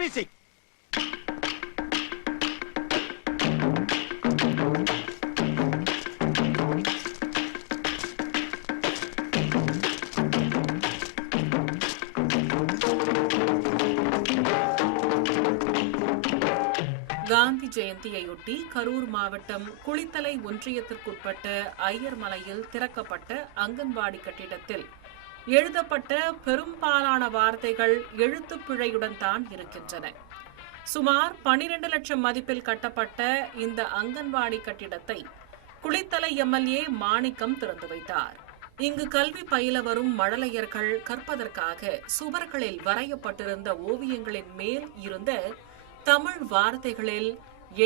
Music. Gandhi ஜெயந்தியையொட்டி Karur மாவட்டம் குளித்தலை ஒன்றியத்திற்குட்பட்ட ஐயர்மலையில் திறக்கப்பட்ட அங்கன்வாடி கட்டிடத்தில் எழுதப்பட்ட பெரும்பாலான வார்த்தைகள் எழுத்துப்பிழையுடன் தான் இருக்கின்றன. சுமார் 12 லட்சம் மதிப்பில் கட்டப்பட்ட இந்த அங்கன்வாடி கட்டிடத்தை குளித்தலை எம்எல்ஏ மாணிக்கம் திறந்து வைத்தார். இங்கு கல்வி பயில வரும் மழலையர்கள் கற்பதற்காக சுவர்களில் வரையப்பட்டிருந்த ஓவியங்களின் மேல் இருந்த தமிழ் வார்த்தைகளில்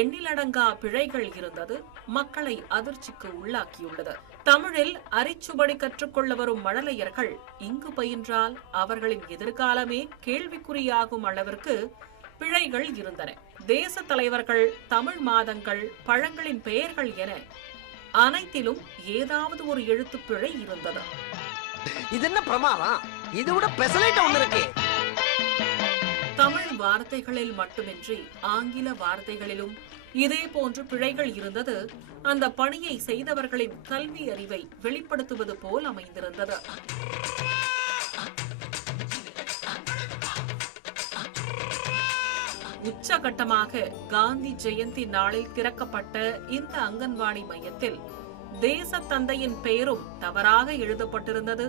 எண்ணிலடங்கா பிழைகள் இருந்தது மக்களை அதிர்ச்சிக்கு உள்ளாக்கியுள்ளது. தமிழில் அரிச்சுவடி கற்றுக்கொள்ள வரும் மழலையர்கள் இங்கு பயின்றால் அவர்களின் எதிர்காலமே கேள்விக்குறியாகும் அளவிற்கு பிழைகள் இருந்தன. தேச தலைவர்கள், தமிழ் மாதங்கள், பழங்களின் பெயர்கள் என அனைத்திலும் ஏதாவது ஒரு எழுத்து பிழை இருந்தது. இது என்ன பிரமாதம்? இது விட பெசலைட் ஒன்னு இருக்கு. தமிழ் வார்த்தைகளில் மட்டுமின்றி ஆங்கில வார்த்தைகளிலும் இதே போன்று பிழைகள் இருந்தது அந்த பணியை செய்தவர்களின் கல்வி அறிவை வெளிப்படுத்துவது போல் அமைந்திருந்தது. உச்சகட்டமாக காந்தி ஜெயந்தி நாளில் திறக்கப்பட்ட இந்த அங்கன்வாடி மையத்தில் தேச தந்தையின் பெயரும் தவறாக எழுதப்பட்டிருந்தது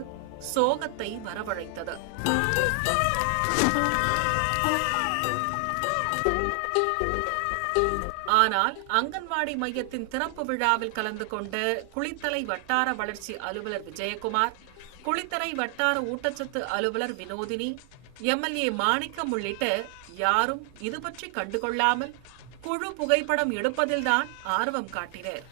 சோகத்தை வரவழைத்தது. ஆனால் அங்கன்வாடி மையத்தின் திறப்பு விழாவில் கலந்து கொண்ட குளித்தலை வட்டார வளர்ச்சி அலுவலர் விஜயகுமார், குளித்தலை வட்டார ஊட்டச்சத்து அலுவலர் வினோதினி, எம்எல்ஏ மாணிக்கம் உள்ளிட்ட யாரும் இது பற்றி கண்டுகொள்ளாமல் குழு புகைப்படம் எடுப்பதில்தான் ஆர்வம் காட்டினர்.